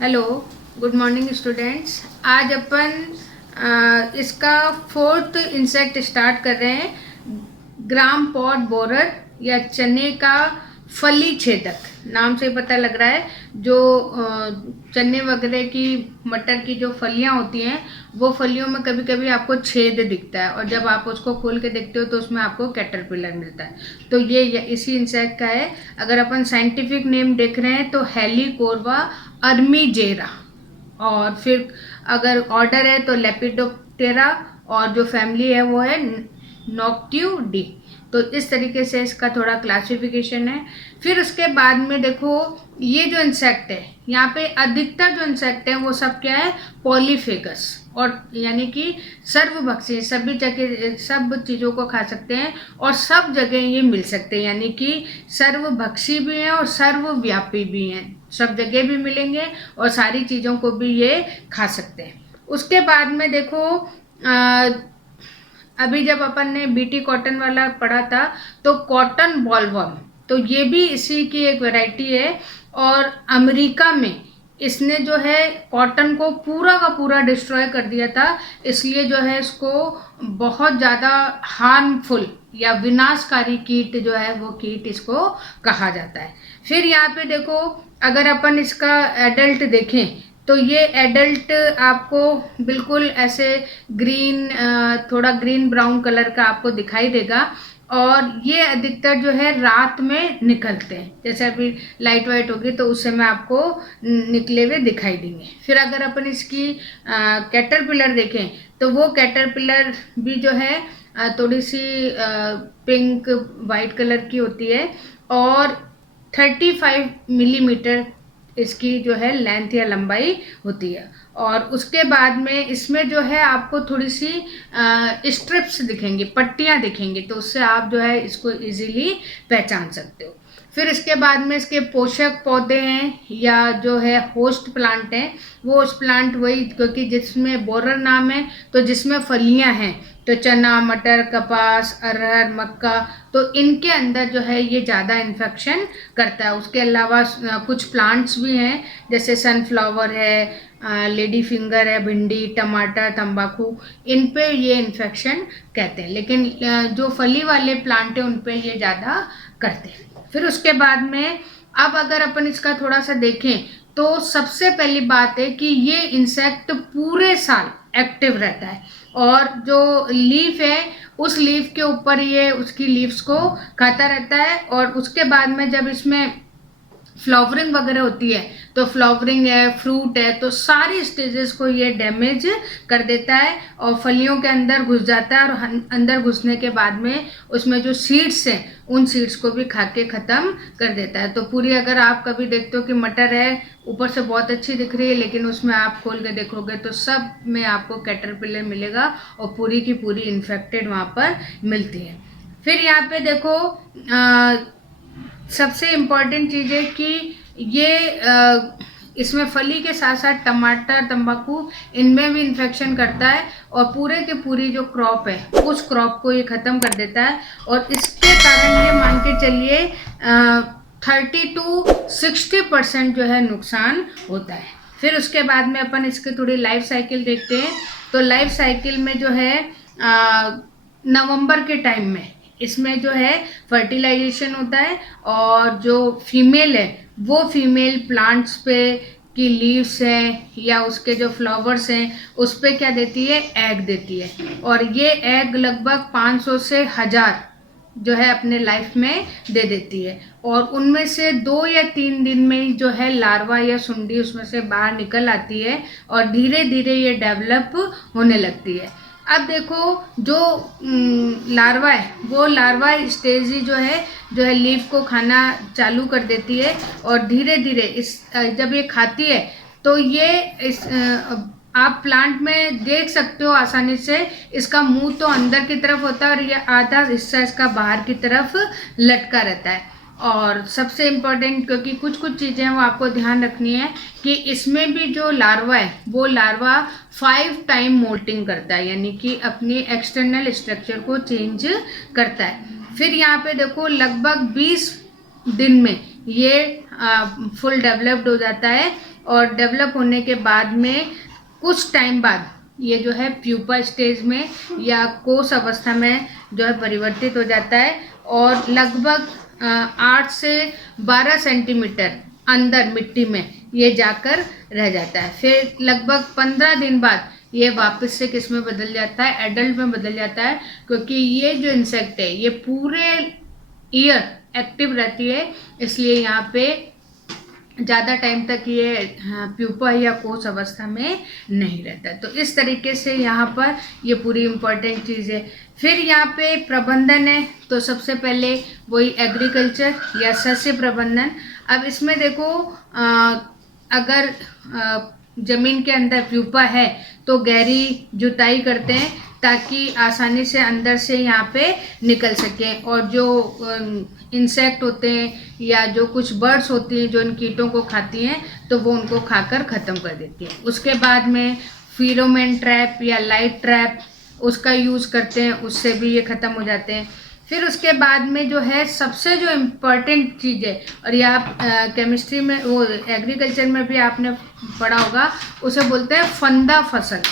Hello, good morning students. आज अपन इसका fourth insect start कर रहे हैं। ग्राम पॉड बोरर या चने का फली छेदक, नाम से पता लग रहा है। जो चने वगैरह की, मटर की जो फलियां होती हैं, वो फलियों में कभी कभी आपको छेद दिखता है, और जब आप उसको खोल के देखते हो तो उसमें आपको कैटरपिलर मिलता है। तो ये इसी इंसेक्ट का है। अगर अपन साइंटिफिक नेम देख रहे हैं तो हेलीकोरवा अर्मीजेरा, और फिर अगर ऑर्डर है तो लेपिडोप्टेरा, और जो फैमिली है वो है नॉक्ट्यूडी। तो इस तरीके से इसका थोड़ा क्लासिफिकेशन है। फिर उसके बाद में देखो, ये जो इंसेक्ट है, यहाँ पे अधिकतर जो इंसेक्ट है वो सब क्या है, पॉलीफेगस, और यानी कि सर्वभक्षी, सभी जगह सब चीज़ों को खा सकते हैं और सब जगह ये मिल सकते हैं। यानी कि सर्वभक्षी भी हैं और सर्वव्यापी भी हैं, सब जगह भी मिलेंगे और सारी चीज़ों को भी ये खा सकते हैं। उसके बाद में देखो, अभी जब अपन ने बीटी कॉटन वाला पढ़ा था, तो कॉटन बॉलवर्म, तो ये भी इसी की एक वैरायटी है। और अमेरिका में इसने जो है कॉटन को पूरा का पूरा डिस्ट्रॉय कर दिया था, इसलिए जो है इसको बहुत ज़्यादा हार्मफुल या विनाशकारी कीट जो है वो कीट इसको कहा जाता है। फिर यहाँ पे देखो, अगर अपन इसका एडल्ट देखें तो ये एडल्ट आपको बिल्कुल ऐसे ग्रीन, थोड़ा ग्रीन ब्राउन कलर का आपको दिखाई देगा, और ये अधिकतर जो है रात में निकलते हैं। जैसे अभी लाइट वाइट होगी तो उस समय आपको निकले हुए दिखाई देंगे। फिर अगर अपन इसकी कैटरपिलर देखें तो वो कैटरपिलर भी जो है थोड़ी सी पिंक वाइट कलर की होती है, और 35 मिलीमीटर इसकी जो है लेंथ या लंबाई होती है। और उसके बाद में इसमें जो है आपको थोड़ी सी स्ट्रिप्स दिखेंगी, पट्टियाँ दिखेंगी, तो उससे आप जो है इसको इजीली पहचान सकते हो। फिर इसके बाद में इसके पोषक पौधे हैं या जो है होस्ट प्लांट हैं, वो होस्ट प्लांट वही, क्योंकि जिसमें बोरर नाम है तो जिसमें फलियां हैं, तो चना, मटर, कपास, अरहर, मक्का, तो इनके अंदर जो है ये ज़्यादा इन्फेक्शन करता है। उसके अलावा कुछ प्लांट्स भी हैं, जैसे सनफ्लावर है, लेडी फिंगर है, भिंडी, टमाटर, तंबाकू, इन पे ये इन्फेक्शन कहते हैं। लेकिन जो फली वाले प्लांट हैं उन पे ये ज़्यादा करते हैं। फिर उसके बाद में अब अगर अपन इसका थोड़ा सा देखें तो सबसे पहली बात है कि ये इंसेक्ट पूरे साल एक्टिव रहता है, और जो लीफ है उस लीफ के ऊपर ये उसकी लीव्स को खाता रहता है। और उसके बाद में जब इसमें फ्लावरिंग वगैरह होती है, तो फ्लावरिंग है, फ्रूट है, तो सारी स्टेजेस को ये डैमेज कर देता है और फलियों के अंदर घुस जाता है, और अंदर घुसने के बाद में उसमें जो सीड्स हैं उन सीड्स को भी खा के ख़त्म कर देता है। तो पूरी, अगर आप कभी देखते हो कि मटर है, ऊपर से बहुत अच्छी दिख रही है, लेकिन उसमें आप खोल के देखोगे तो सब में आपको कैटरपिलर मिलेगा और पूरी की पूरी इन्फेक्टेड वहाँ पर मिलती है। फिर यहाँ पे देखो, सबसे इम्पॉर्टेंट चीज़ है कि ये इसमें फली के साथ साथ टमाटर, तंबाकू, इनमें भी इन्फेक्शन करता है, और पूरे के पूरी जो क्रॉप है उस क्रॉप को ये ख़त्म कर देता है। और इसके कारण ये मान के चलिए 30 to 60% जो है नुकसान होता है। फिर उसके बाद में अपन इसके थोड़ी लाइफ साइकिल देखते हैं। तो लाइफ साइकिल में जो है नवंबर के टाइम में इसमें जो है फर्टिलाइजेशन होता है, और जो फीमेल है वो फीमेल प्लांट्स पे की लीव्स हैं या उसके जो फ्लावर्स हैं उस पे क्या देती है, एग देती है। और ये एग लगभग 500 से 1000 जो है अपने लाइफ में दे देती है, और उनमें से 2 या 3 दिन में ही जो है लार्वा या सुंडी उसमें से बाहर निकल आती है, और धीरे धीरे ये डेवलप होने लगती है। अब देखो, जो लार्वा है वो लार्वा स्टेज ही जो है लीफ को खाना चालू कर देती है, और धीरे धीरे इस जब ये खाती है तो ये इस आप प्लांट में देख सकते हो आसानी से, इसका मुंह तो अंदर की तरफ होता है और ये आधा हिस्सा इसका बाहर की तरफ लटका रहता है। और सबसे इम्पोर्टेंट, क्योंकि कुछ कुछ चीज़ें वो आपको ध्यान रखनी है कि इसमें भी जो लार्वा है वो लार्वा 5 टाइम मोल्टिंग करता है, यानी कि अपनी एक्सटर्नल स्ट्रक्चर को चेंज करता है। फिर यहाँ पे देखो, लगभग 20 दिन में ये फुल डेवलप्ड हो जाता है, और डेवलप होने के बाद में कुछ टाइम बाद ये जो है प्यूपा स्टेज में या कोष अवस्था में जो है परिवर्तित हो जाता है और लगभग 8 से 12 सेंटीमीटर अंदर मिट्टी में ये जाकर रह जाता है। फिर लगभग 15 दिन बाद ये वापस से किस में बदल जाता है, एडल्ट में बदल जाता है, क्योंकि ये जो इंसेक्ट है ये पूरे ईयर एक्टिव रहती है, इसलिए यहाँ पे ज़्यादा टाइम तक ये प्यूपा या कोष अवस्था में नहीं रहता। तो इस तरीके से यहाँ पर ये पूरी इम्पोर्टेंट चीज़ है। फिर यहाँ पे प्रबंधन है, तो सबसे पहले वही एग्रीकल्चर या सस्य प्रबंधन। अब इसमें देखो अगर ज़मीन के अंदर प्यूपा है तो गहरी जुताई करते हैं ताकि आसानी से अंदर से यहाँ पे निकल सकें, और जो इंसेक्ट होते हैं या जो कुछ बर्ड्स होती हैं जो इन कीटों को खाती हैं तो वो उनको खाकर ख़त्म कर देती हैं। उसके बाद में फेरोमोन ट्रैप या लाइट ट्रैप उसका यूज़ करते हैं, उससे भी ये ख़त्म हो जाते हैं। फिर उसके बाद में जो है सबसे जो इम्पॉर्टेंट चीज़ है, और ये आप केमिस्ट्री में वो एग्रीकल्चर में भी आपने पढ़ा होगा, उसे बोलते हैं फंदा फसल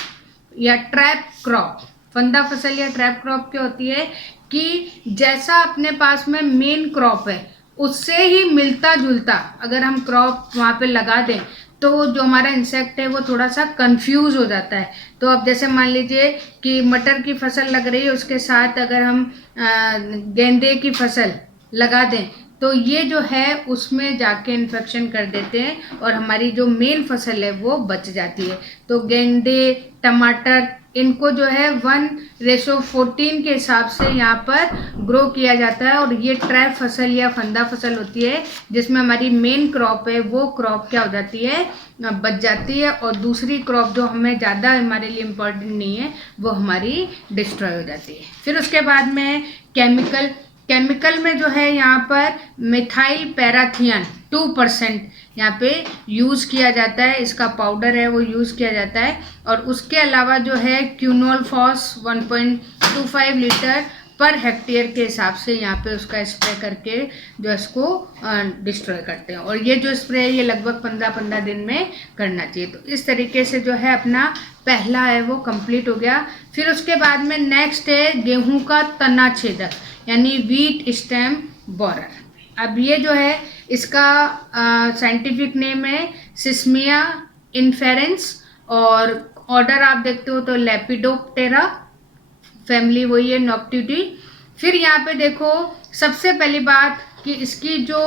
या ट्रैप क्रॉप। फंदा फसल या ट्रैप क्रॉप क्या होती है कि जैसा अपने पास में मेन क्रॉप है उससे ही मिलता जुलता अगर हम क्रॉप वहाँ पे लगा दें तो जो हमारा इंसेक्ट है वो थोड़ा सा कंफ्यूज हो जाता है। तो अब जैसे मान लीजिए कि मटर की फसल लग रही है, उसके साथ अगर हम गेंदे की फसल लगा दें तो ये जो है उसमें जाके इन्फेक्शन कर देते हैं और हमारी जो मेन फसल है वो बच जाती है। तो गेंदे, टमाटर, इनको जो है 1:14 के हिसाब से यहाँ पर ग्रो किया जाता है, और ये ट्रैप फसल या फंदा फसल होती है जिसमें हमारी मेन क्रॉप है वो क्रॉप क्या हो जाती है, बच जाती है, और दूसरी क्रॉप जो हमें ज़्यादा हमारे लिए इम्पोर्टेंट नहीं है वो हमारी डिस्ट्रॉय हो जाती है। फिर उसके बाद में केमिकल में जो है यहाँ पर मिथाइल पैराथियन 2% यहाँ पे यूज़ किया जाता है, इसका पाउडर है वो यूज़ किया जाता है। और उसके अलावा जो है क्यूनोलफॉस 1.25 लीटर पर हेक्टेयर के हिसाब से यहाँ पे उसका स्प्रे करके जो इसको डिस्ट्रॉय करते हैं, और ये जो स्प्रे है ये लगभग 15-15 दिन में करना चाहिए। तो इस तरीके से जो है अपना पहला है वो कंप्लीट हो गया। फिर उसके बाद में नेक्स्ट है गेहूं का तना छेदक यानी वीट स्टेम बोरर। अब ये जो है इसका साइंटिफिक नेम है सिस्मिया इन्फेरेंस, और ऑर्डर आप देखते हो तो लेपिडोप्टेरा, फैमिली वही है नॉक्टिडी। फिर यहाँ पे देखो सबसे पहली बात कि इसकी जो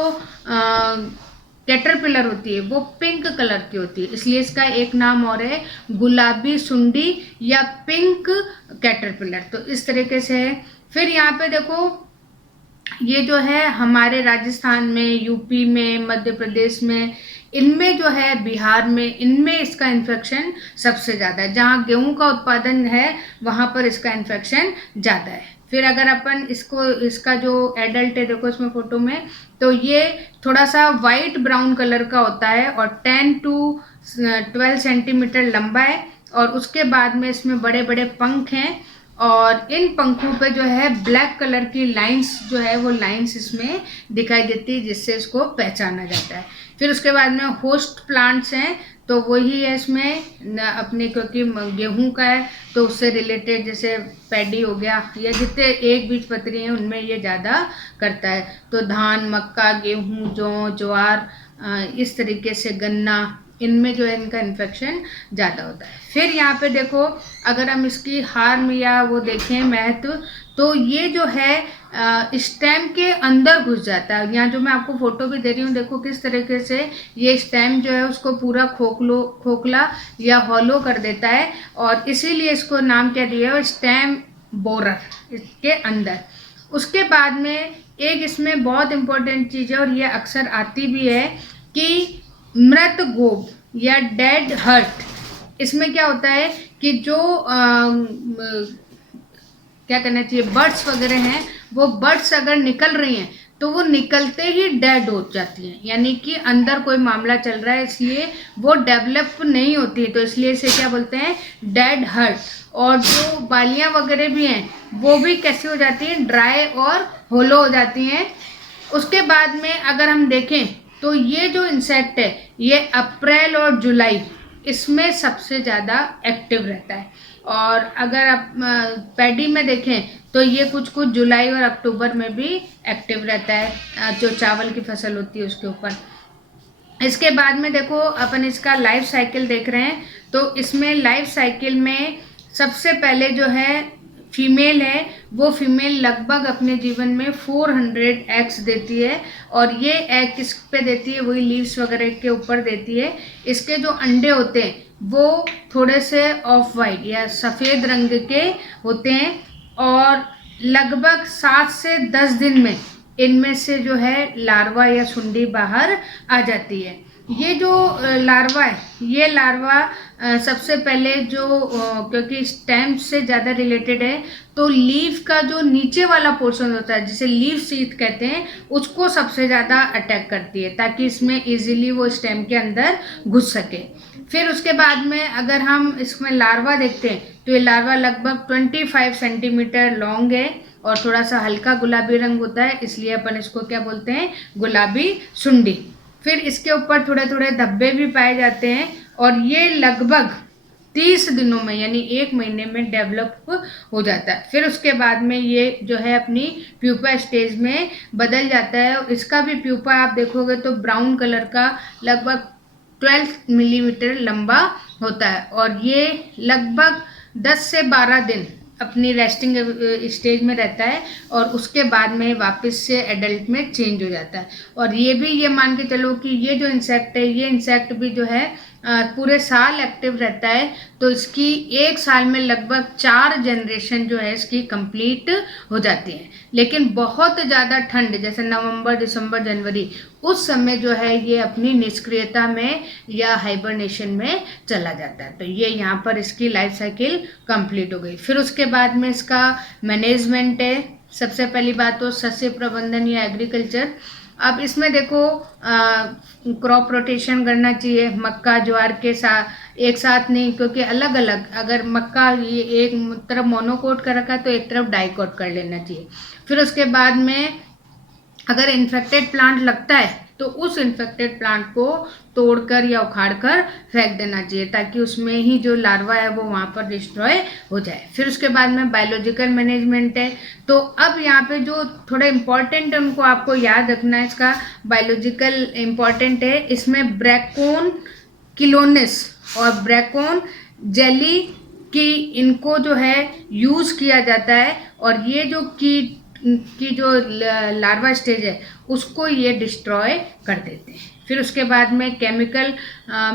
कैटरपिलर होती है वो पिंक कलर की होती है, इसलिए इसका एक नाम और है गुलाबी सुंडी या पिंक कैटरपिलर। तो इस तरीके से है। फिर यहाँ पे देखो ये जो है हमारे राजस्थान में, यूपी में, मध्य प्रदेश में, इनमें जो है बिहार में, इनमें इसका इन्फेक्शन सबसे ज़्यादा है। जहाँ गेहूं का उत्पादन है वहाँ पर इसका इन्फेक्शन ज़्यादा है। फिर अगर अपन इसका जो एडल्ट है देखो इसमें फोटो में, तो ये थोड़ा सा वाइट ब्राउन कलर का होता है और 10 से 12 सेंटीमीटर लंबा है, और उसके बाद में इसमें बड़े बड़े पंख हैं, और इन पंखों पे जो है ब्लैक कलर की लाइंस जो है वो लाइंस इसमें दिखाई देती है जिससे इसको पहचाना जाता है। फिर उसके बाद में होस्ट प्लांट्स हैं, तो वही है इसमें अपने, क्योंकि गेहूं का है तो उससे रिलेटेड जैसे पैडी हो गया या जितने एक बीजपत्री हैं उनमें ये ज़्यादा करता है। तो धान, मक्का, गेहूं, जौ, ज्वार, इस तरीके से गन्ना, इनमें जो है इनका इन्फेक्शन ज़्यादा होता है। फिर यहाँ पे देखो अगर हम इसकी हार्म या वो देखें महत्व, तो ये जो है स्टेम के अंदर घुस जाता है। यहाँ जो मैं आपको फोटो भी दे रही हूँ देखो किस तरीके से ये स्टेम जो है उसको पूरा खोखला या हॉलो कर देता है, और इसीलिए इसको नाम क्या दिया है स्टेम बोरर, इसके अंदर। उसके बाद में एक इसमें बहुत इम्पोर्टेंट चीज़ है और ये अक्सर आती भी है कि मृत गोब या डेड हर्ट। इसमें क्या होता है कि जो क्या करना चाहिए, बर्ड्स वगैरह हैं, वो बर्ड्स अगर निकल रही हैं तो वो निकलते ही डेड हो जाती हैं, यानी कि अंदर कोई मामला चल रहा है इसलिए वो डेवलप नहीं होती है, तो इसलिए इसे क्या बोलते हैं डेड हर्ट। और जो बालियाँ वगैरह भी हैं वो भी कैसी हो जाती हैं, ड्राई और होलो हो जाती हैं। उसके बाद में अगर हम देखें तो ये जो इंसेक्ट है ये अप्रैल और जुलाई इसमें सबसे ज़्यादा एक्टिव रहता है। और अगर आप पैडी में देखें तो ये कुछ कुछ जुलाई और अक्टूबर में भी एक्टिव रहता है, जो चावल की फसल होती है उसके ऊपर। इसके बाद में देखो अपन इसका लाइफ साइकिल देख रहे हैं, तो इसमें लाइफ साइकिल में सबसे पहले जो है फीमेल है, वो फीमेल लगभग अपने जीवन में 400 एग्स देती है। और ये एग किस पे देती है, वही लीव्स वगैरह के ऊपर देती है। इसके जो अंडे होते हैं वो थोड़े से ऑफ वाइट या सफ़ेद रंग के होते हैं, और लगभग 7 से 10 दिन में इनमें से जो है लार्वा या सुंडी बाहर आ जाती है। ये जो लार्वा है, ये लार्वा सबसे पहले जो क्योंकि स्टेम से ज़्यादा रिलेटेड है, तो लीफ का जो नीचे वाला पोर्शन होता है जिसे लीफ सीथ कहते हैं, उसको सबसे ज़्यादा अटैक करती है, ताकि इसमें इजीली वो स्टेम के अंदर घुस सके। फिर उसके बाद में अगर हम इसमें लार्वा देखते हैं, तो ये लार्वा लगभग 25 सेंटीमीटर लॉन्ग है और थोड़ा सा हल्का गुलाबी रंग होता है, इसलिए अपन इसको क्या बोलते हैं, गुलाबी सुंडी। फिर इसके ऊपर थोड़े थोड़े धब्बे भी पाए जाते हैं, और ये लगभग 30 दिनों में यानी 1 महीने में डेवलप हो जाता है। फिर उसके बाद में ये जो है अपनी प्यूपा स्टेज में बदल जाता है, और इसका भी प्यूपा आप देखोगे तो ब्राउन कलर का लगभग 12 मिलीमीटर लंबा होता है, और ये लगभग 10 से 12 दिन अपनी रेस्टिंग स्टेज में रहता है, और उसके बाद में वापस से एडल्ट में चेंज हो जाता है। और ये भी ये मान के चलो कि ये जो इंसेक्ट है, ये इंसेक्ट भी जो है पूरे साल एक्टिव रहता है, तो इसकी 1 साल में लगभग 4 जनरेशन जो है इसकी कंप्लीट हो जाती है। लेकिन बहुत ज़्यादा ठंड जैसे नवंबर, दिसंबर, जनवरी, उस समय जो है ये अपनी निष्क्रियता में या हाइबरनेशन में चला जाता है। तो ये यहाँ पर इसकी लाइफ साइकिल कंप्लीट हो गई। फिर उसके बाद में इसका मैनेजमेंट है। सबसे पहली बात तो सस्य प्रबंधन या एग्रीकल्चर। अब इसमें देखो क्रॉप रोटेशन करना चाहिए, मक्का ज्वार के साथ एक साथ नहीं, क्योंकि अलग अलग, अगर मक्का ये एक तरफ मोनोकोट कर रखा है तो एक तरफ डाइकोट कर लेना चाहिए। फिर उसके बाद में अगर इन्फेक्टेड प्लांट लगता है तो उस इन्फेक्टेड प्लांट को तोड़कर या उखाड़कर फेंक देना चाहिए, ताकि उसमें ही जो लार्वा है वो वहाँ पर डिस्ट्रॉय हो जाए। फिर उसके बाद में बायोलॉजिकल मैनेजमेंट है। तो अब यहाँ पे जो थोड़ा इम्पॉर्टेंट है उनको आपको याद रखना है, इसका बायोलॉजिकल इम्पॉर्टेंट है। इसमें ब्रैकोन किलोनिस और ब्रैकोन जेली की इनको जो है यूज़ किया जाता है, और ये जो की जो लार्वा स्टेज है उसको ये डिस्ट्रॉय कर देते हैं। फिर उसके बाद में केमिकल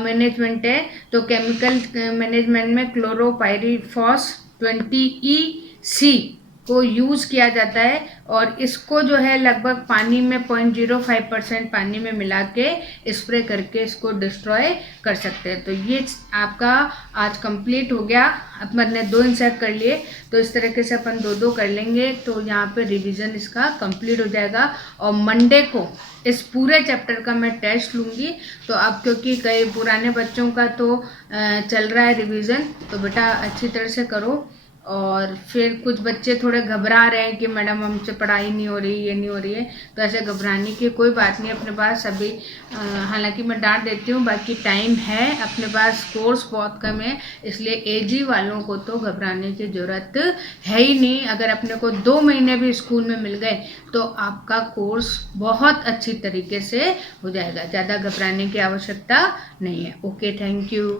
मैनेजमेंट है। तो केमिकल मैनेजमेंट में क्लोरोपाइरीफॉस 20EC को यूज़ किया जाता है, और इसको जो है लगभग पानी में 0.05% पानी में मिला के स्प्रे करके इसको डिस्ट्रॉय कर सकते हैं। तो ये आपका आज कंप्लीट हो गया। अपन ने 2 इंसेक्ट कर लिए, तो इस तरीके से अपन 2-2 कर लेंगे, तो यहाँ पे रिवीजन इसका कंप्लीट हो जाएगा। और मंडे को इस पूरे चैप्टर का मैं टेस्ट लूँगी। तो अब क्योंकि कई पुराने बच्चों का तो चल रहा है रिवीजन, तो बेटा अच्छी तरह से करो। और फिर कुछ बच्चे थोड़े घबरा रहे हैं कि मैडम हमसे पढ़ाई नहीं हो रही, ये नहीं हो रही है, तो ऐसे घबराने की कोई बात नहीं अपने पास अभी। हालांकि मैं डांट देती हूँ, बाकी टाइम है अपने पास, कोर्स बहुत कम है, इसलिए एजी वालों को तो घबराने की ज़रूरत है ही नहीं। अगर अपने को 2 महीने भी स्कूल में मिल गए तो आपका कोर्स बहुत अच्छी तरीके से हो जाएगा, ज़्यादा घबराने की आवश्यकता नहीं है। Okay, thank you.